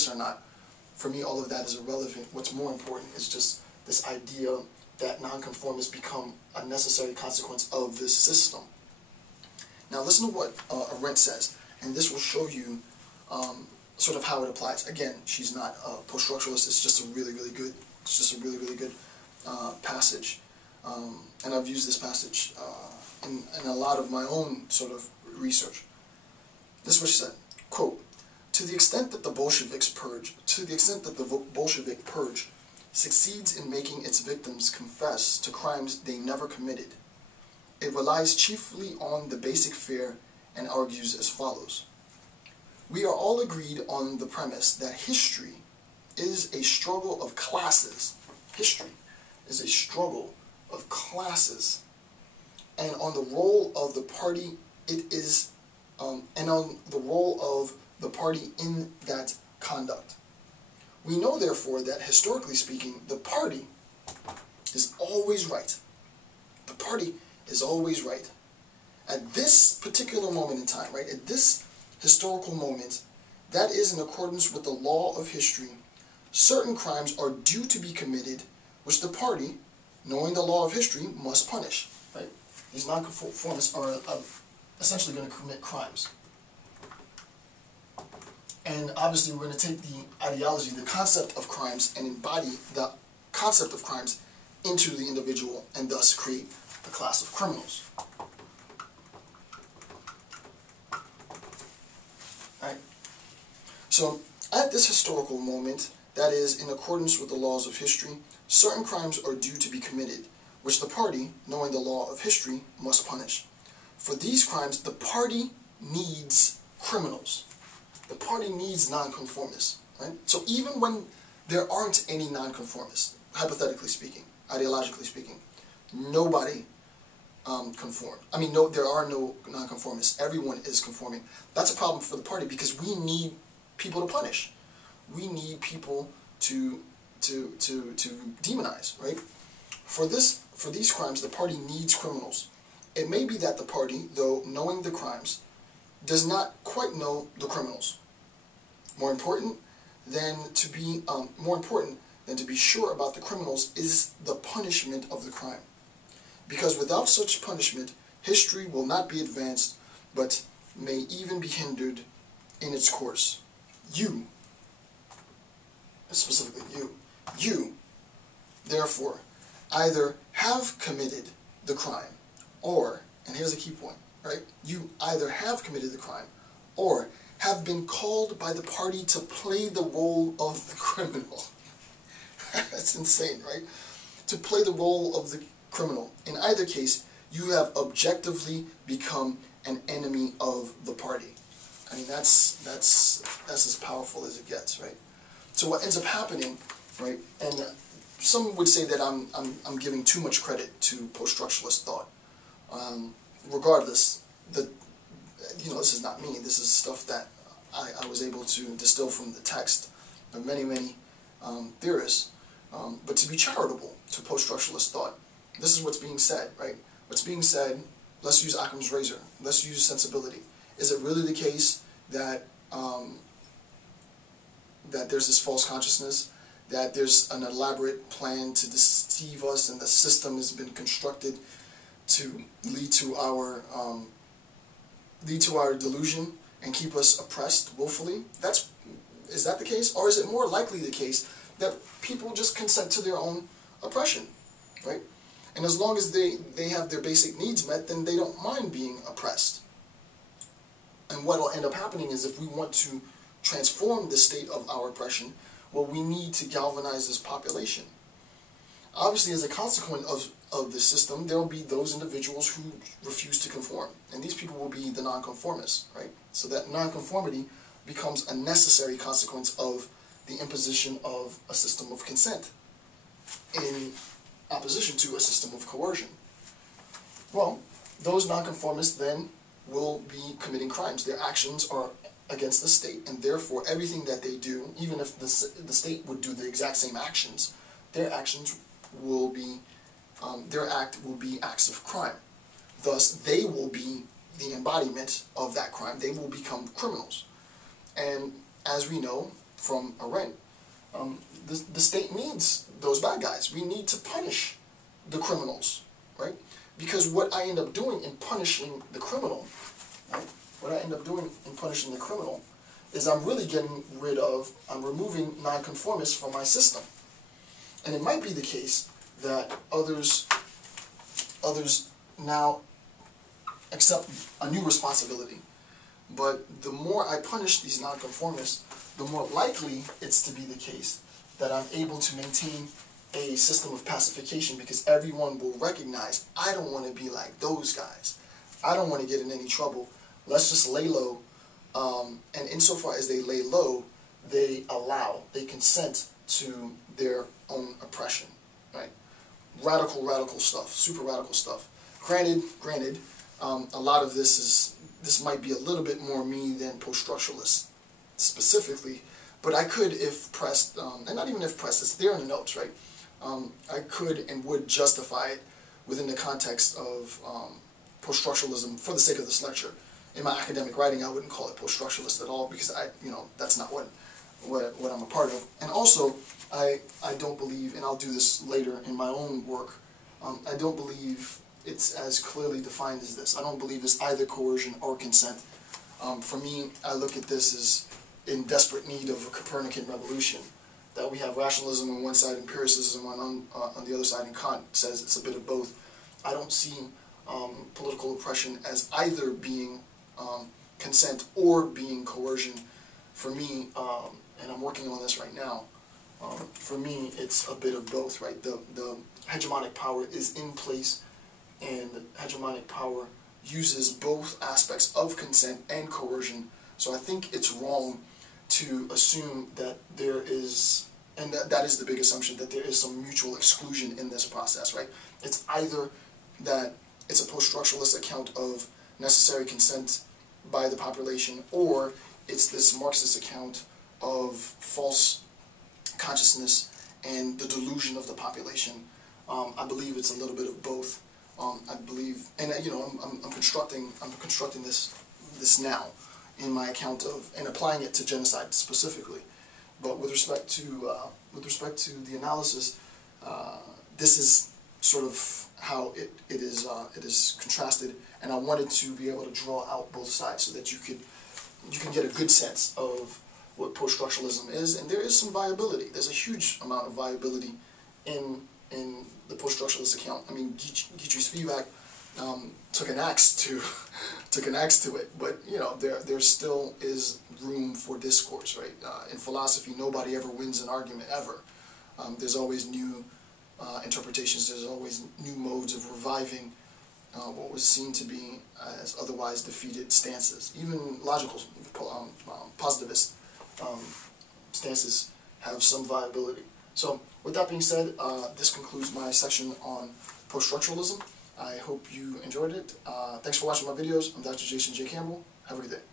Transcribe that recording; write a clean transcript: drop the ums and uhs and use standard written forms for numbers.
this or not, for me all of that is irrelevant. What's more important is just this idea that nonconformists become a necessary consequence of this system. Now listen to what Arendt says, and this will show you sort of how it applies. Again, she's not a post-structuralist. It's just a really good passage, and I've used this passage in a lot of my own sort of research. This is what she said. Quote, to the extent that the Bolshevik purge succeeds in making its victims confess to crimes they never committed, it relies chiefly on the basic fear and argues as follows. We are all agreed on the premise that history is a struggle of classes. History is a struggle of classes, and on the role of the party in that conduct. We know, therefore, that historically speaking, the party is always right. The party is always right. At this particular moment in time, right, at this historical moment, that is in accordance with the law of history, certain crimes are due to be committed, which the party, knowing the law of history, must punish. Right? These nonconformists are essentially going to commit crimes. And obviously we're going to take the ideology, the concept of crimes, and embody the concept of crimes into the individual, and thus create a class of criminals. Right? So at this historical moment, that is, in accordance with the laws of history, certain crimes are due to be committed, which the party, knowing the law of history, must punish. For these crimes, the party needs criminals. The party needs nonconformists. Right? So even when there aren't any nonconformists, hypothetically speaking, ideologically speaking, nobody conformed. I mean, no, there are no nonconformists. Everyone is conforming. That's a problem for the party because we need people to punish. We need people to demonize, right? For these crimes, the party needs criminals. It may be that the party, though knowing the crimes, does not quite know the criminals. More important than to be sure about the criminals is the punishment of the crime. Because without such punishment, history will not be advanced, but may even be hindered in its course. You, specifically you, therefore, either have committed the crime, or, and here's a key point, right? You either have committed the crime, or have been called by the party to play the role of the criminal. That's insane, right? To play the role of the criminal. In either case, you have objectively become an enemy of the party. I mean, that's as powerful as it gets, right? So what ends up happening, right? And some would say that I'm giving too much credit to post-structuralist thought. Regardless, this is not me. This is stuff that I was able to distill from the text of many theorists. But to be charitable to post-structuralist thought, this is what's being said, right? What's being said, let's use Occam's razor. Let's use sensibility. Is it really the case that that there's this false consciousness, that there's an elaborate plan to deceive us, and the system has been constructed to lead to our delusion and keep us oppressed willfully? Is that the case? Or is it more likely the case that people just consent to their own oppression, right? And as long as they have their basic needs met, then they don't mind being oppressed. And what will end up happening is, if we want to transform the state of our oppression, well, we need to galvanize this population. Obviously, as a consequence of this system, there will be those individuals who refuse to conform. And these people will be the nonconformists, right? So that nonconformity becomes a necessary consequence of the imposition of a system of consent in opposition to a system of coercion. Well, those nonconformists then will be committing crimes. Their actions are against the state, and therefore everything that they do, even if the state would do the exact same actions, their actions will be, their act will be acts of crime. Thus, they will be the embodiment of that crime. They will become criminals. And as we know, from a rent, the state needs those bad guys. We need to punish the criminals, right? Because what I end up doing in punishing the criminal, right? What I end up doing in punishing the criminal is I'm really I'm removing nonconformists from my system. And it might be the case that others now accept a new responsibility. But the more I punish these nonconformists, the more likely it's to be the case that I'm able to maintain a system of pacification, because everyone will recognize, I don't want to be like those guys. I don't want to get in any trouble. Let's just lay low. And insofar as they lay low, they consent to their own oppression, right? Radical stuff, super radical stuff. Granted, a lot of this might be a little bit more me than post-structuralist specifically, but I could, if pressed, and not even if pressed, it's there in the notes, right? I could and would justify it within the context of post-structuralism for the sake of this lecture. In my academic writing, I wouldn't call it post-structuralist at all, because that's not what I'm a part of. And also, I don't believe, and I'll do this later in my own work, I don't believe it's as clearly defined as this. I don't believe it's either coercion or consent. For me, I look at this as in desperate need of a Copernican revolution, that we have rationalism on one side, empiricism on the other side, and Kant says it's a bit of both. I don't see political oppression as either being consent or being coercion. For me, and I'm working on this right now, for me it's a bit of both, right? The hegemonic power is in place, and the hegemonic power uses both aspects of consent and coercion. So I think it's wrong to assume that there is, and that is the big assumption, that there is some mutual exclusion in this process, right? It's either that it's a post-structuralist account of necessary consent by the population, or it's this Marxist account of false consciousness and the delusion of the population. I believe it's a little bit of both. I believe, and I'm constructing this now in my account of, and applying it to genocide specifically. But with respect to the analysis, this is sort of how it is contrasted, and I wanted to be able to draw out both sides so that you can get a good sense of what post-structuralism is, and there is some viability. There's a huge amount of viability in the post-structuralist account. I mean, Dietrich Spivak took an axe to it, but there still is room for discourse, right? In philosophy, nobody ever wins an argument ever. There's always new interpretations. There's always new modes of reviving what was seen to be as otherwise defeated stances. Even logical positivist stances have some viability. So, with that being said, this concludes my section on post-structuralism. I hope you enjoyed it. Thanks for watching my videos. I'm Dr. Jason J. Campbell. Have a good day.